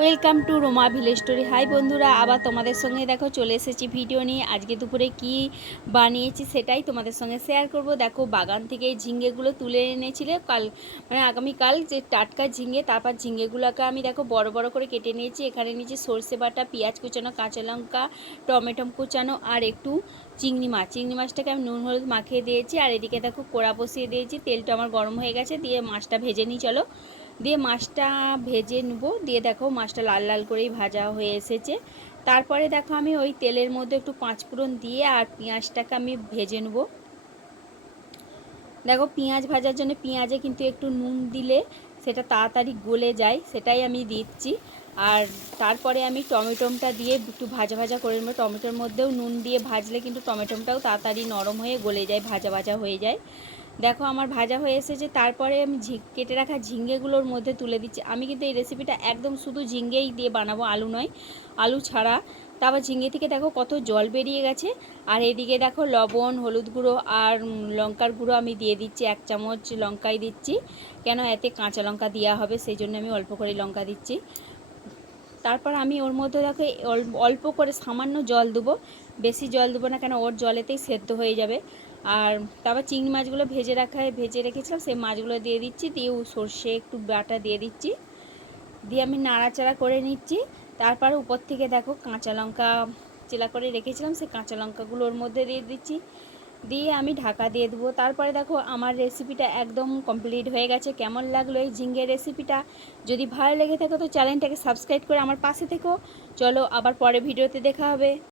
Welcome to Roma village story. Hi বন্ধুরা, আবার তোমাদের সঙ্গে দেখো চলে এসেছি ভিডিও নিয়ে। আজকে দুপুরে কি বানিয়েছি সেটাই তোমাদের সঙ্গে শেয়ার করব। দেখো, বাগান থেকে ঝিঙ্গেগুলো তুলে এনেছিলে। কাল মানে আগামীকাল যে টাটকা ঝিঙ্গে, তারপর ঝিঙ্গেগুলোকে আমি দেখো বড় বড় করে কেটে নিয়েছি। এখানে নিয়েছি সর্ষে বাটা, পেঁয়াজ কুচানো, কাঁচা লঙ্কা, টমেটো কুচানো আর একটু চিংড়ি মাছ। চিংড়ি মাছটাকে আমি নুন, হলুদ মাখিয়ে দিয়েছি। আর এদিকে দেখো কোড়া বসিয়ে দিয়েছি। তেলটা আমার গরম হয়ে গেছে, দিয়ে মাছটা ভেজে নিই, চলো। দিয়ে মাছটা ভেজে নেব। দিয়ে দেখো মাছটা লাল লাল করেই ভাজা হয়ে এসেছে। তারপরে দেখো আমি ওই তেলের মধ্যে একটু পাঁচফোড়ন দিয়ে আর পেঁয়াজটাকে আমি ভেজে নেব। দেখো পেঁয়াজ ভাজার জন্য পেঁয়াজে কিন্তু একটু নুন দিলে সেটা তাড়াতাড়ি গলে যায়, সেটাই আমি দিচ্ছি। আর তারপরে আমি টমেটোমটা দিয়ে একটু ভাজা ভাজা করে নেব। টমেটোর মধ্যেও নুন দিয়ে ভাজলে কিন্তু টমেটোমটাও তাড়াতাড়ি নরম হয়ে গলে যায়, ভাজা ভাজা হয়ে যায়। দেখো, আমার ভাজা হয়ে এসেছে, তারপরে আমি ঝি, কেটে রাখা ঝিঙ্গেগুলোর মধ্যে তুলে দিচ্ছি। আমি কিন্তু এই রেসিপিটা একদম শুধু ঝিঙ্গেই দিয়ে বানাবো, আলু নয়, আলু ছাড়া। তারপর ঝিঙ্গে থেকে দেখো কত জল বেরিয়ে গেছে। আর এদিকে দেখো লবণ, হলুদ গুঁড়ো আর লঙ্কার গুঁড়ো আমি দিয়ে দিচ্ছি, এক চামচ লঙ্কাই দিচ্ছি। কেন এতে কাঁচা লঙ্কা দেওয়া হবে, সেই জন্য আমি অল্প করে লঙ্কা দিচ্ছি। তারপর আমি ওর মধ্যে দেখো অল- অল্প করে সামান্য জল দেবো। বেশি জল দেবো না, কেন ওর জলেতেই সেদ্ধ হয়ে যাবে। আর তারপর চিংড়ি মাছগুলো ভেজে রাখা ভেজে রেখেছিলাম, সেই মাছগুলো দিয়ে দিচ্ছি, দিয়ে সর্ষে একটু বাটা দিয়ে দিচ্ছি। দিয়ে আমি নাড়াচাড়া করে নিচ্ছি। তারপর উপর থেকে দেখো কাঁচা লঙ্কা চেলা করে রেখেছিলাম, সেই কাঁচা লঙ্কাগুলো ওর মধ্যে দিয়ে দিচ্ছি। দিয়ে আমি ঢাকা দিয়ে দেবো। তারপরে দেখো আমার রেসিপিটা একদম কমপ্লিট হয়ে গেছে। কেমন লাগল এই ঝিঙ্গের রেসিপিটা যদি ভালো লেগে থাকে তো চ্যানেলটাকে সাবস্ক্রাইব করে আমার পাশে থেকো। চলো আবার পরে ভিডিওতে দেখা হবে।